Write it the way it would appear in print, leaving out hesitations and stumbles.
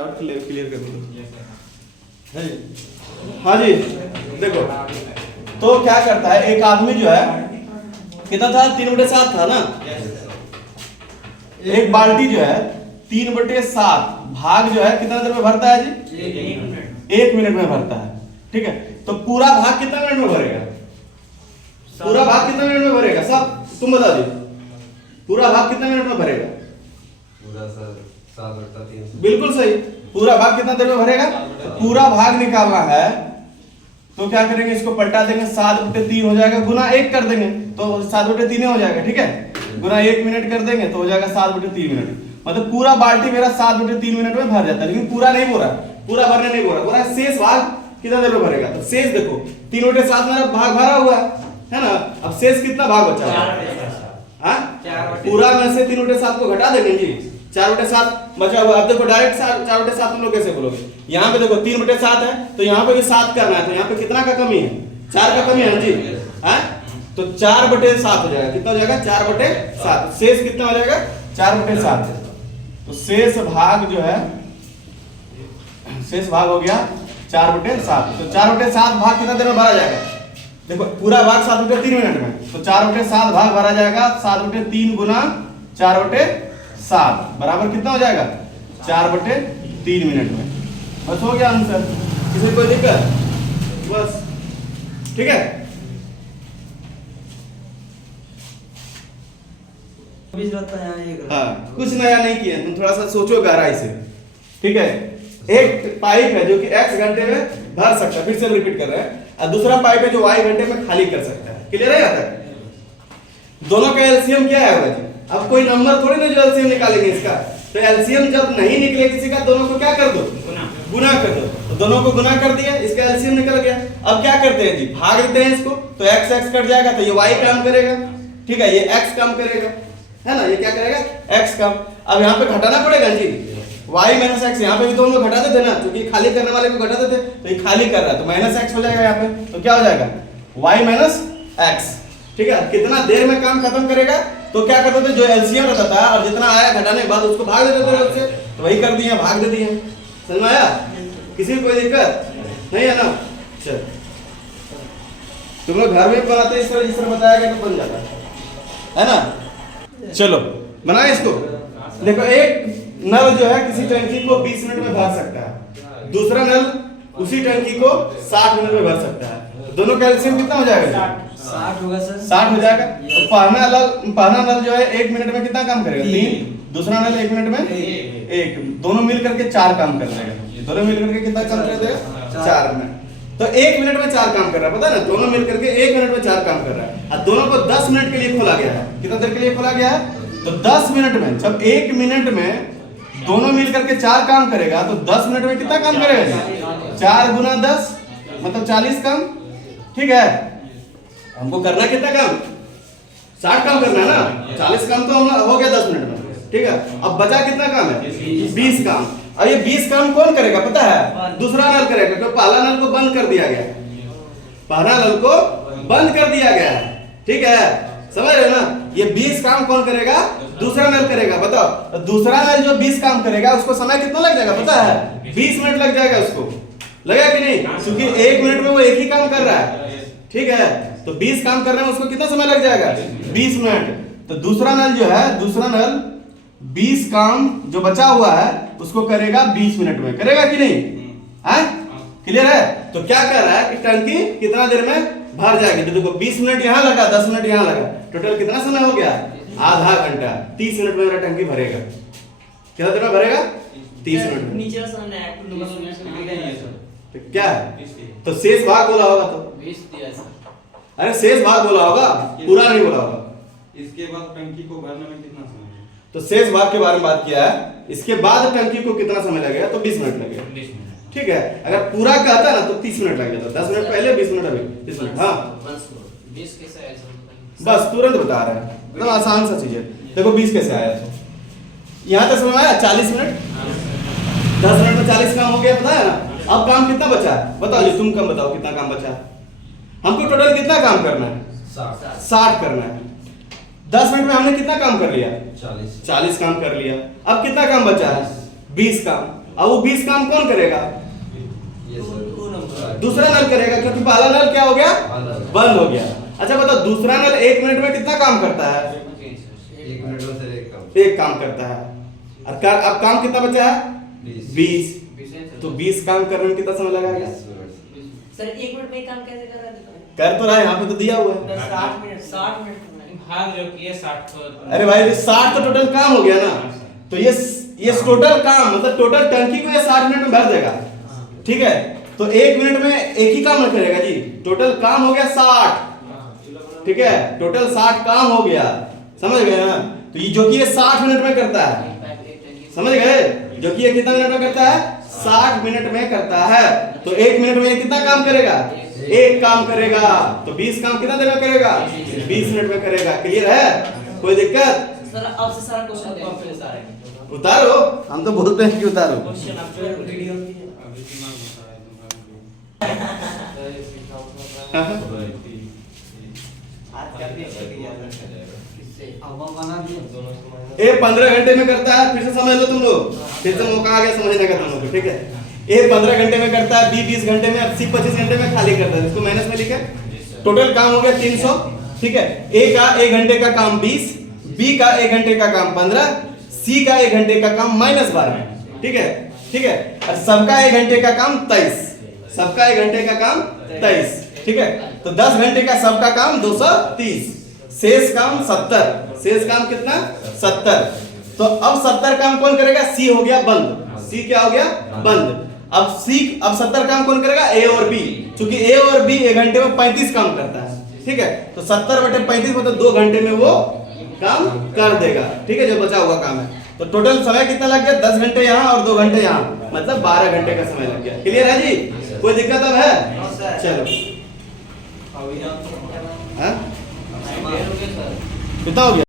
Doubt clear कर दो। हाँ जी, देखो तो क्या करता है, एक आदमी जो है कितना था, 3/7 था ना। एक बाल्टी जो है 3/7 भाग जो है कितना देर में भरता है जी? 1 मिनट में भरता है। ठीक है, तो पूरा भाग कितना मिनट में भरेगा? पूरा भाग कितना मिनट में भरेगा? सब तुम बता दो, पूरा भाग कितना मिनट में भरेगा? पूरा सर 7/3। बिल्कुल सही। पूरा भाग कितना देर में भरेगा? पूरा भाग निकालना है तो क्या करेंगे, इसको पलटा देंगे, 7/3 हो जाएगा, गुना 1 कर देंगे तो 7/3 हो जाएगा। ठीक है, गुना 1 मिनट कर देंगे तो हो जाएगा 7/3 मिनट। मतलब पूरा बाल्टी मेरा 7/3 मिनट में भर जाता है, लेकिन पूरा नहीं बोला, पूरा भरने नहीं बोला, पूरा शेष भाग कितना देर में भरेगा? तो शेष देखो 3/7 मेरा भाग भरा हुआ है ना। अब शेष कितना भाग बचा है? पूरा में से 3/7 को घटा देंगे जी, 4/7 बचा हुआ। अब देखो डायरेक्ट 4/7 तुम लोग कैसे बोलोगे? यहाँ पे देखो 3/7 है तो यहाँ पे भी 7 करना है, तो यहाँ पे कितना का कमी है? 4 का कमी है ना जी। तो 4/7 हो जाएगा। कितना हो जाएगा? 4/7। शेष कितना हो जाएगा? 4/7। तो शेष भाग जो है, शेष भाग हो गया 4/7। तो 4/7 भाग कितना देर में भरा जाएगा? देखो पूरा भाग 7/3 मिनट में, तो 4/7 भाग भरा जाएगा 7/3 गुना 4/7 बराबर कितना हो जाएगा? 4/3 मिनट में। बस हो गया आंसर। किसी कोई दिक्कत? बस ठीक है। हाँ, कुछ नया नहीं किया, तुम थोड़ा सा सोचो गहराई से। ठीक है, एक पाइप है जो कि x घंटे में भर सकता है, फिर से रिपीट कर रहे हैं, और दूसरा पाइप है जो y घंटे में खाली कर सकता है। क्लियर है? आता है दोनों का एलसीएम क्या है जी? अब कोई नंबर थोड़ी ना जो एलसीएम निकालेंगे इसका, तो एलसीएम जब नहीं निकले किसी का, दोनों को क्या कर दो? गुना कर दो। तो दोनों को गुना कर दिया, इसका एलसीएम निकल गया। अब क्या करते हैं जी? भाग देते हैं इसको, तो x x कट जाएगा तो ये y काम करेगा। ठीक है, ये x काम करेगा, है ना, ये क्या करेगा? x काम। अब यहाँ पे घटाना पड़ेगा जी, y - x। यहाँ पे भी तो हम लोग घटाते थे ना, क्योंकि खाली करने वाले को घटाते थे, तो ये खाली कर रहा है तो -x हो जाएगा यहाँ पे। तो क्या हो जाएगा? y - x। ठीक है, कितना देर में काम खत्म करेगा? तो क्या करते थे, जो एलसीएम रहता था और जितना आया घटाने के बाद उसको भाग देते थे उससे, तो वही कर दिए, भाग दे दिए। समझ में आया? किसी को कोई दिक्कत नहीं है ना? चल, तुम लोग घर में बनाते इस तरह, जिस तरह बताया गया तो बन जाता है ना। चलो बनाए इसको। देखो एक नल जो है किसी टंकी को 20 मिनट में भर सकता है, दूसरा नल उसी टंकी को 60 मिनट में भर सकता है। दोनों का एलसीएम कितना हो जाएगा? 60 होगा सर। 60 हो जाएगा। तो पहला नल जो है 1 मिनट में कितना काम करेगा? 3। दूसरा नल 1 मिनट में 1। दोनों मिल करके 4 काम कर देगा। दोनों मिल करके कितना काम कर देगा? 4 मिनट। तो 1 मिनट में 4 काम कर रहा है, पता है ना? दोनों मिल करके 1 मिनट में 4 काम कर रहा है, और दोनों को 10 मिनट के लिए खोला गया है। कितना देर के लिए खोला गया है? तो 10 मिनट में। जब 1 मिनट में दोनों मिल करके 4 काम करेगा, तो 10 मिनट में कितना काम करेगा? 4 गुना 10 मतलब 40 काम। ठीक है, हमको करना कितना काम? 60 काम करना है ना। 40 काम तो हम हो गया 10 मिनट में। ठीक है, अब बचा कितना काम है? 20 काम। और ये 20 काम कौन करेगा पता है? दूसरा नल करेगा, क्योंकि पहला नल को बंद कर दिया गया, पहला नल को बंद कर दिया गया है। ठीक है, समझ रहे ना? ये 20 काम कौन करेगा? दूसरा नल करेगा। बताओ, दूसरा नल जो 20 काम करेगा उसको समय कितना लग जाएगा पता है? 20 मिनट लग जाएगा उसको। लगा कि नहीं? क्योंकि 1 मिनट में वो एक ही काम कर रहा है। ठीक है, तो 20 काम करने में उसको कितना समय लग जाएगा? 20 मिनट। तो दूसरा नल जो है, दूसरा नल 20 काम जो बचा हुआ है उसको करेगा 20 मिनट में। करेगा कि नहीं? क्लियर है? तो क्या कर रहा है कि टंकी कितना देर में भर जाएगी? तो देखो 20 मिनट यहाँ लगा, 10 मिनट यहाँ लगा, टोटल कितना समय हो गया? आधा घंटा। 30 मिनट में मेरा टंकी भरेगा। कितना देर में भरेगा? 30 मिनट में। नीचे तो क्या है? तो शेष भाग बोला होगा, तो अरे शेष भाग बोला होगा, पूरा नहीं बोला होगा। इसके बाद टंकी को भरने में कितना समय? तो शेष भाग के बारे में बात किया है। इसके बाद टंकी को कितना समय लगेगा? तो 20 मिनट लगेगा। ठीक है, अगर पूरा कहता ना तो 30 मिनट लग जाता। 10 मिनट पहले, 20 मिनट अभी, 20 मिनट। हाँ बस तुरंत बता रहा है, मतलब आसान सा चीज है। देखो 20 कैसे आया? तो यहाँ तक समझ आया? 40 मिनट, 10 मिनट में 40 काम हो गया, पता है ना? अब काम कितना बचा है बताओ जी, तुम कम बताओ कितना काम बचा है? हमको टोटल कितना काम करना है? 60 करना है। 10 मिनट में हमने कितना काम कर लिया? 40 काम कर लिया। अब कितना काम बचा है? 20 काम। अब वो 20 काम कौन करेगा? ये सर दूसरा नल करेगा, क्योंकि पहला नल क्या हो गया? बंद हो गया। अच्छा बताओ, दूसरा नल 1 मिनट में कितना काम करता है? 1 मिनट में सर एक काम करता है। अब काम कितना बचा है? 20। तो 20 काम करने में कितना समय लगेगा? 20 मिनट सर 1 मिनट में काम कैसे कर रहा है? कर तो रहा है, यहाँ पे तो दिया हुआ है। 60 मिनट भाग जो किए 60 को। अरे भाई 60 तो टोटल काम हो गया ना, तो ये टोटल काम मतलब टोटल टंकी को ये 60 मिनट में भर देगा। ठीक है, तो 1 मिनट में एक ही काम करेगा जी। टोटल काम हो गया 60। ठीक है, टोटल 60 काम हो गया, समझ गए ना? तो ये जो कि ये 60 मिनट में करता है, समझ गए? जो कि ये कितना मिनट में करता है? 60 मिनट में करता है। तो 1 मिनट में ये कितना काम करेगा? एक काम करेगा। तो 20 काम कितना देर में करेगा? 20 मिनट में करेगा। क्लियर है? कोई दिक्कत? सर अब से सारा क्वेश्चन कंप्लीट सारे उतारो, हम तो बोलते हैं कि उतारो। क्वेश्चन आपको वीडियो अभी दिमाग बता रहा है तुम्हारा। आज कर दिया किससे अब बना दिया दोनों समय ये 15 घंटे में करता है। फिर से समझ लो तुम लोग, फिर से मौका आ गया समझने का तुम लोग को। ठीक है, ये 15 घंटे में करता है, बी 20 घंटे में, सी 25 घंटे में खाली करता है। इसको माइनस में लिखे। टोटल काम हो गया 300। ठीक है, ए का 1 घंटे का काम 20, बी का 1 घंटे का काम 15, सी का 1 घंटे का काम -12। ठीक है, ठीक है, और सबका 1 घंटे का काम 23। सबका 1 घंटे का काम 23। ठीक है, तो 10 घंटे का सबका काम 230, शेष काम 70। शेष काम कितना? 70। तो अब 70 काम कौन करेगा? सी हो गया बंद। सी क्या हो गया? बंद। अब 70 काम कौन करेगा? ए और बी। क्योंकि ए और बी 1 घंटे में 35 काम करता है। ठीक है, तो 70/35 मतलब 2 घंटे में वो काम कर देगा। ठीक है, जो बचा हुआ काम है। तो टोटल समय कितना लग गया? 10 घंटे यहाँ और 2 घंटे यहाँ, मतलब 12 घंटे का समय लग गया। क्लियर है जी? कोई दिक्कत अब है? चलो, हाँ कितना हो गया?